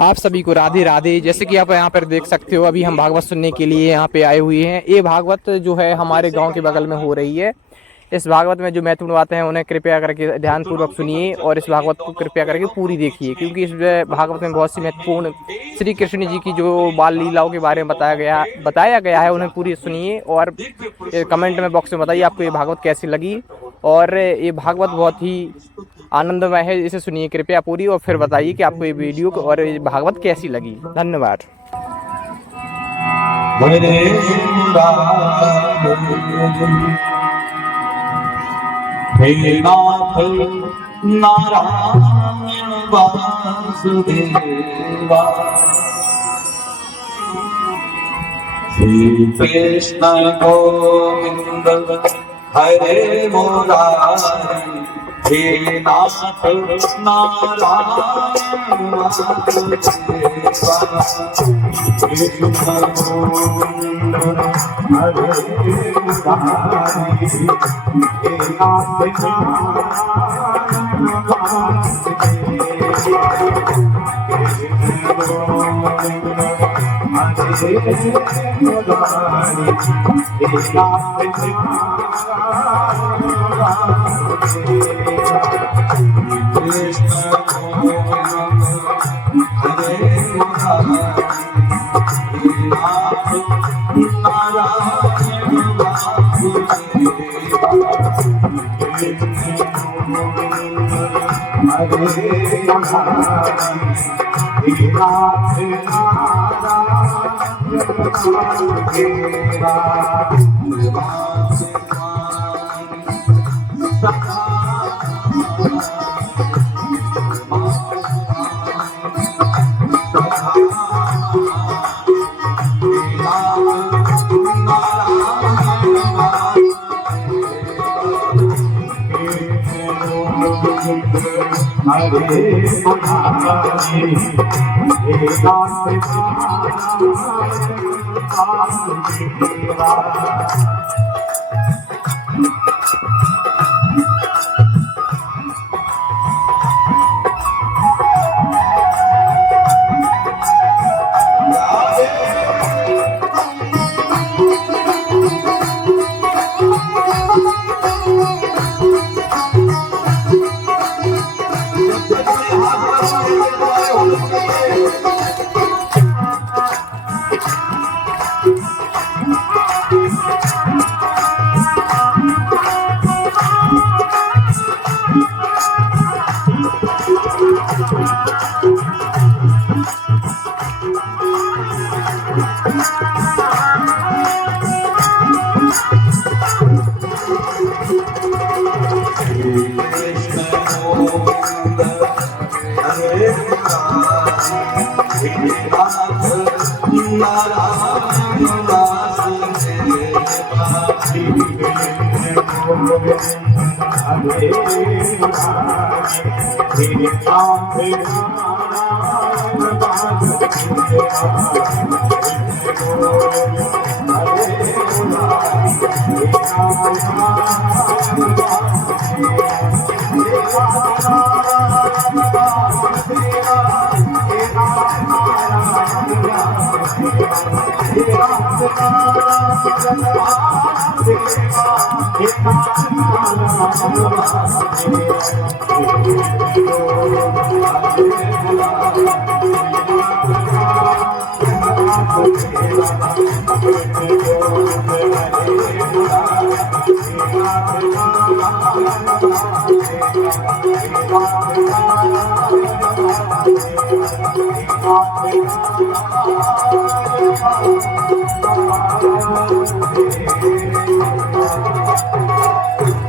आप सभी को राधे राधे। जैसे कि आप यहाँ पर देख सकते हो, अभी हम भागवत सुनने के लिए यहाँ पे आए हुए हैं। ये भागवत जो है हमारे गांव के बगल में हो रही है। इस भागवत में जो महत्वपूर्ण बातें हैं उन्हें कृपया करके ध्यान पूर्वक सुनिए और इस भागवत को कृपया करके पूरी देखिए, क्योंकि इस भागवत में बहुत सी महत्वपूर्ण श्री कृष्ण जी की जो बाल लीलाओं के बारे में बताया गया है, उन्हें पूरी सुनिए और कमेंट में बॉक्स में बताइए आपको ये भागवत कैसी लगी। और ये भागवत बहुत ही आनंदमय है, इसे सुनिए कृपया पूरी और फिर बताइए कि आपको ये वीडियो और ये भागवत कैसी लगी। धन्यवाद। हे नाथ नारायण वासुदेवा, श्री कृष्ण गोविंद हरे मुरारी, हे नाथ नारायण वासुदेवा, कृष्ण गोविंद हरे मुरारी, हे नाथ नारायण वासुदेवा,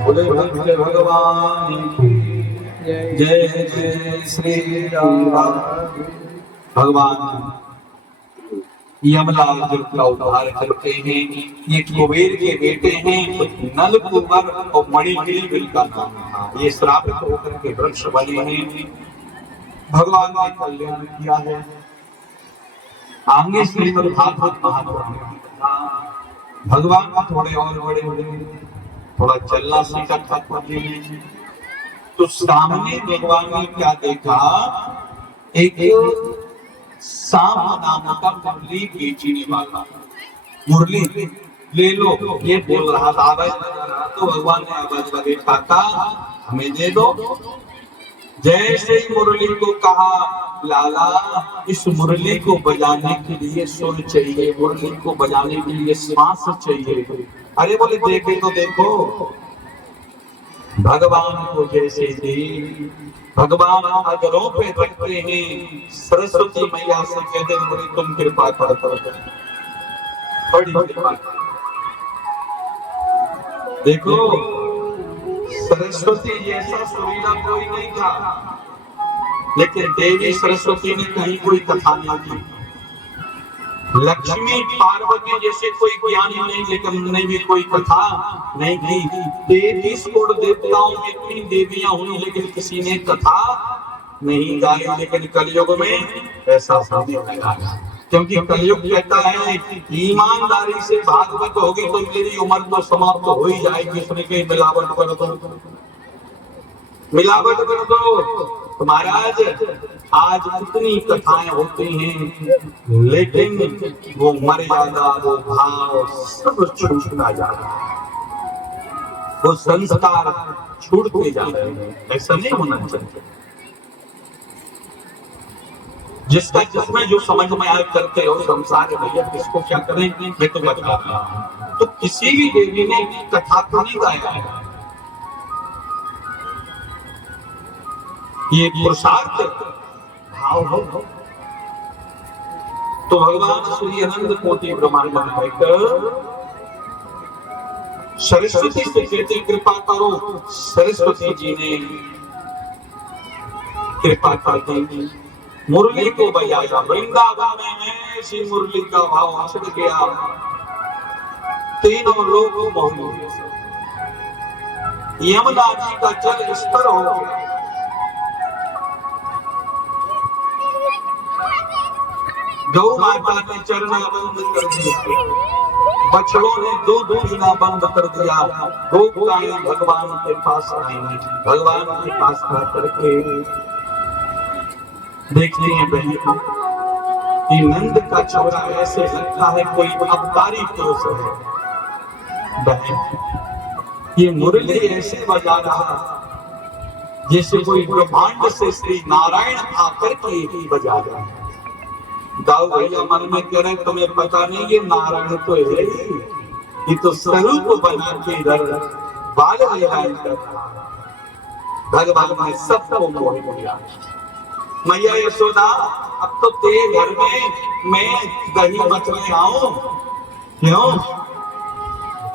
बोले भगवान जय जय श्री राम। भगवान यमलाल जो का उद्धार करते हैं, ये कुबेर के बेटे हैं, नल कुमार और मणिग्रीव का नाम है। ये श्रापित होकर के वृक्ष बने हैं। भगवान ने कल्याण किया है। आगे श्रीमद् भागवत महापुराण भगवान थोड़े और बड़े हुए, थोड़ा चलना सीखा था तो सामने भगवान ने क्या देखा एक सांप नाम का मुरली बेचने वाला, मुरली ले लो ये बोल रहा था, तो भगवान ने आवाज लगे काका हमें दे दो। जैसे ही मुरली को कहा, लाला इस मुरली को बजाने के लिए सुर चाहिए, मुरली को बजाने के लिए श्वास चाहिए। अरे बोले देखे तो देखो, भगवान को जैसे दे, भगवान अगरों पे रखते हैं। सरस्वती मैया से कहते हैं बोले तुम कृपा करो, बड़ी कृपा। देखो सरस्वती जैसा सुरीला कोई नहीं था, लेकिन देवी सरस्वती ने कहीं कोई कथा नहीं की। लक्ष्मी पार्वती जैसे कोई ज्ञानी नहीं, लेकिन उन्होंने भी कोई कथा नहीं की। 33 करोड़ देवताओं में इतनी देवियां हुई, लेकिन किसी ने कथा नहीं गाई। लेकिन कलयुग में ऐसा होने लगा, क्योंकि कलयुग कहता है ईमानदारी से भागवत होगी तो मेरी उम्र तो समाप्त हो ही जाएगी। उसने कहीं मिलावट कर दो, मिलावट कर दो। तो महाराज आज कितनी कथाएं होती हैं, लेकिन वो मर्यादा, वो भाव सब छूटता जा रहा है, वो संस्कार छूटते जा रहे हैं। ऐसा नहीं होना चाहिए। जिसका जिसमें जो समझ में आए करते रहो, संसार भैया किसको क्या करें ये तो बता रहा हूं। तो किसी भी देवी ने कथा तो नहीं गाया है, ये पुरुषार्थ भाव हो। तो भगवान श्री अनंत कोटि ब्रह्मांड में सरस्वती से कहते कृपा करो। सरस्वती जी ने कृपा करके मुरली को बजाया। वृंदावन में ऐसी मुरली का भाव छिड़ गया, तीनों लोग मोह हो गए। यमुना जी का जल स्तर हो गया। गौ माता ने चरना बंद कर दिया, बछड़ों ने दूध पीना बंद कर दिया। गोपिकाएं भगवान के पास आई, भगवान के पास आ करके देखते हैं बहन कि नंद का चौरा ऐसे लगता है कोई अवतारी पुरुष है। बहन ये मुरली ऐसे बजा रहा जैसे कोई ब्रह्मांड से श्री नारायण आकर के बजा रहा है। दाऊ भैया मन में कह रहे तुम्हें पता नहीं ये नारायण तो है, ये तो स्वरूप बना के इधर बाल विहार कर रहा है। भगवान ने सबको मोह लिया। मैया यशोदा अब तो तेरे घर में मैं दही बचने आऊं, क्यों?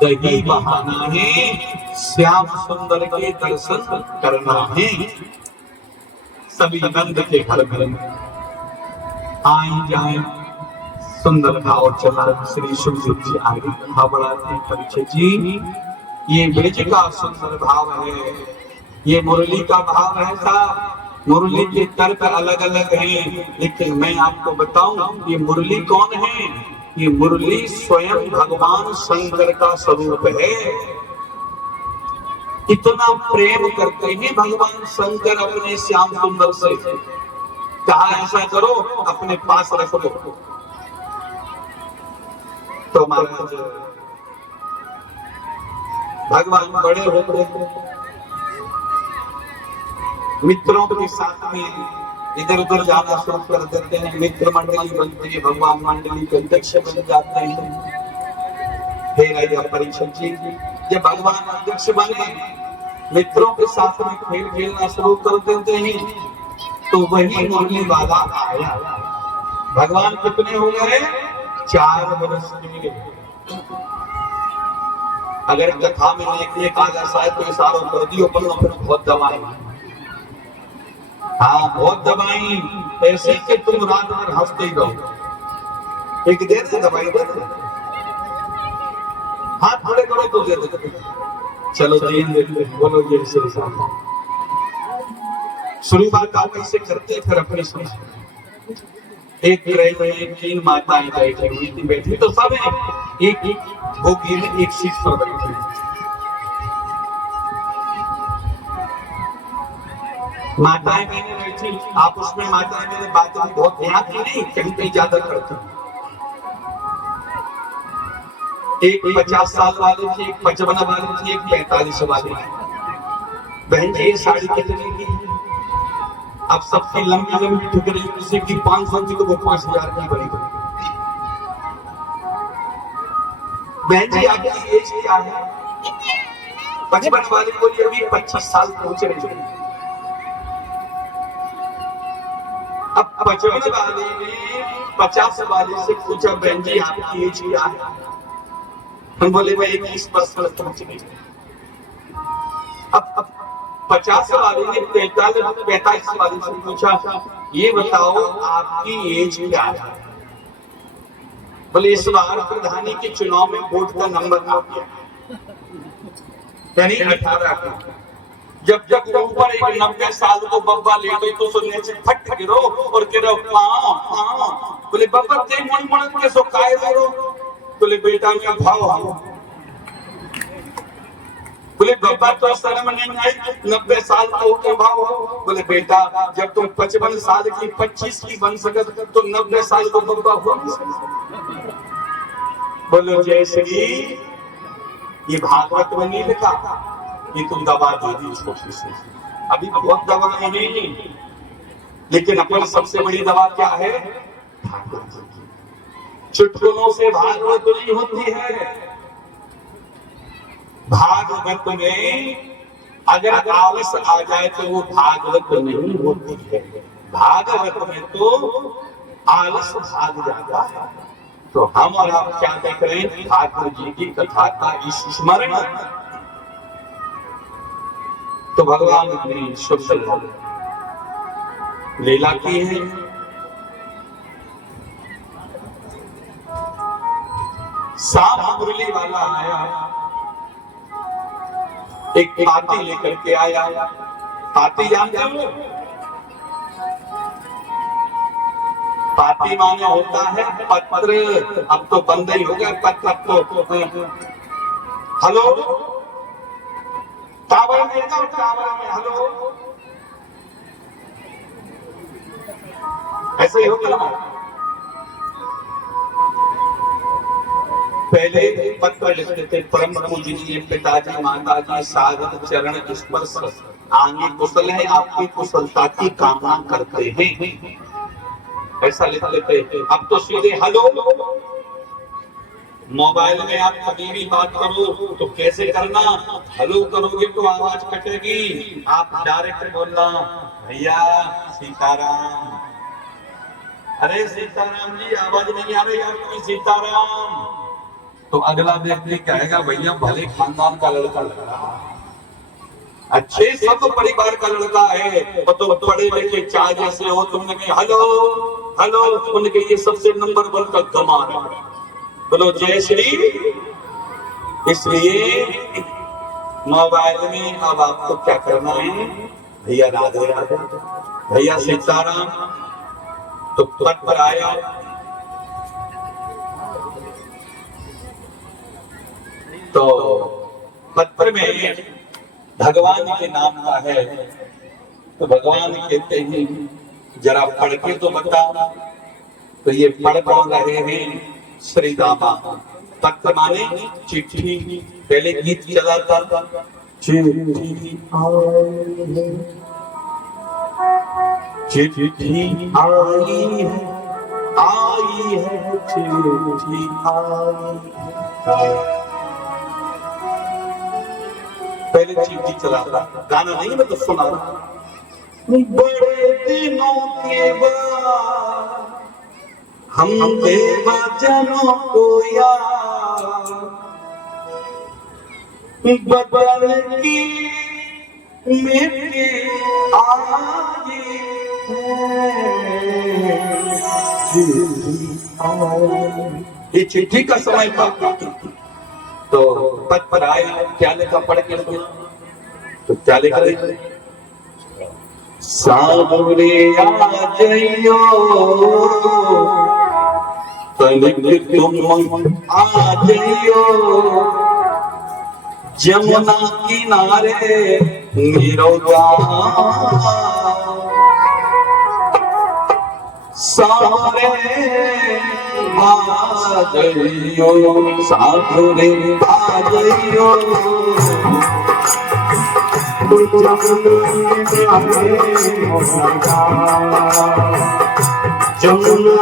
दही बहाना है, श्याम सुंदर के दर्शन करना है। सभी नंद के घर में आए जाए सुंदर भाव चला। श्री सुखदेव जी आगे कथा बढ़ाते परीक्षित जी, ये ब्रज का सुंदर भाव है, ये मुरली का भाव है। सा मुरली के तर्क अलग अलग हैं, लेकिन मैं आपको बताऊं ये मुरली कौन है? ये मुरली स्वयं भगवान शंकर का स्वरूप है। इतना प्रेम करते हैं भगवान शंकर अपने श्याम सुंदर से, कहा ऐसा करो अपने पास रख लो। तो महाराज भगवान बड़े होते मित्रों के साथ में इधर उधर जाना शुरू कर देते हैं। मित्र मंडली बनती है, भगवान मंडली के अध्यक्ष बन जाते हैं। हे राजा परीक्षित जी, जब भगवान अध्यक्ष बने मित्रों के साथ में खेल खेलना शुरू कर देते हैं, तो वही मुरली वाला आया। भगवान कितने हो गए? 4 वर्ष के। अगर कथा में एक आधा शायद तो इशारों कर दियो पर बहुत दबाई, हाँ बहुत दबाई, ऐसे कि तुम रात भर हंसते ही रहो। एक दे दे दबाई दे दे, हाथ खड़े करो तो दे दे। चलो तीन देते बोलो ये श्री साहब शुरुआत आप कैसे करते फिर अपनी समझ। एक ग्रह में 3 माताएं बैठी हुई थी, बैठी तो सब है एक बोगी में एक सीट पर बैठी। माताएं बहनें बैठी आपस में, माताएं बहनें बातों में बहुत ध्यान की नहीं, कहीं कहीं ज्यादा करती। एक 50 साल वाली थी, एक 55 वाली थी, एक 45 वाली थी। बहन जी ये साड़ी कितने की है? अब सबकी लंबी लंबी ठुकरी, किसी की 500 की तो वो 5000 की बड़ी बड़ी। बहन जी आपकी एज क्या है? 55 वाली बोली अभी 25 साल पहुंचे नहीं। अब 55 वाले ने 50 वाले से पूछा बहन जी आपकी एज क्या है? हम बोले मैं 21 वर्ष पहुंच गई। अब 50 वाले ने 45 वाले से पूछा ये बताओ आपकी एज क्या है? बोले इस बार प्रधानी के चुनाव में वोट का नंबर आ गया, यानी 18 का। जब जब ऊपर एक 90 साल को बब्बा ले गई तो सुनने से फट गिरो और गिरो बोले बब्बा ते मुड़ मुड़ के सो काय रो। बोले बेटा मैं भाव बोले बब्बा तो शर्म नहीं आई, 90 साल का होके भाव हो। बोले बेटा जब तुम 55 साल की 25 की बन सकत तो 90 साल को बब्बा हो नहीं सकता। बोलो जय श्री। ये भागवत में नहीं लिखा, ये तुम दवा दे दी छोटी से। अभी बहुत दवाएं हैं, लेकिन अपन सबसे बड़ी दवा क्या है? भागवत की। चुटकुलों से भागवत नहीं होती है। भागवत में अगर आलस आ जाए तो वो भागवत नहीं होती है। भागवत में तो आलस भाग जाता है। तो हम और आप क्या देख रहे हैं? ठाकुर जी की कथा का स्मरण। तो भगवान ने शुभ लीला की है। सांप मुरली वाला आया, एक पाती लेकर के आया। पाती जानते हो? पाती माने होता है पत्र। अब तो बंद ही हो गया पत्र। अब तो हेलो टावर में जाओ, टावर में हेलो ऐसे ही हो गया। पहले पत्र लिखते थे परम पूजनीय पिताजी माताजी सागर चरण स्पर्श आगे कुशल है, आपकी कुशलता की कामना करते हैं, ऐसा लिख लेते थे। अब तो सीधे हेलो। मोबाइल में आप कभी भी बात करो तो कैसे करना? हेलो करोगे तो आवाज कटेगी, आप डायरेक्ट बोलना भैया सीताराम। अरे सीताराम जी आवाज नहीं आ रही आपकी, सीताराम। तो अगला व्यक्ति कहेगा भैया भले खानदान का लड़का लग रहा है, अच्छे सब परिवार का लड़का है, तो पढ़े लिखे चाय जैसे हो, तुमने कहा हेलो हेलो, उनके ये सबसे नंबर 1 का कमाल है। बोलो जय श्री। इसलिए मोबाइल में अब आपको क्या करना है? भैया राधे राधे, भैया सीताराम। तो पद पर आया, तो पत्र में भगवान के नाम का है। तो भगवान कहते हैं जरा पढ़ के तो बता। तो ये पढ़ कौन रहे हैं? श्री दामा। पत्र माने चिट्ठी। पहले गीत चला था, चिट्ठी आई है, चिट्ठी आई है, आई है चिट्ठी आई है। पहले चिट्ठी चला था, गाना नहीं मैं तो सुना। बड़े दिनों के बाद हम देवजनों को याद बदल की मिट्टी आई है। ये चिट्ठी का समय था। तो पद पर आया, क्या लिखा पढ़ के? तो क्या लिखा? सावरे आ जइयो तनिक तुम आ जइयो, जमुना किनारे मेरो गाँव सारे बाजइयो सारे बाजइयो जमुना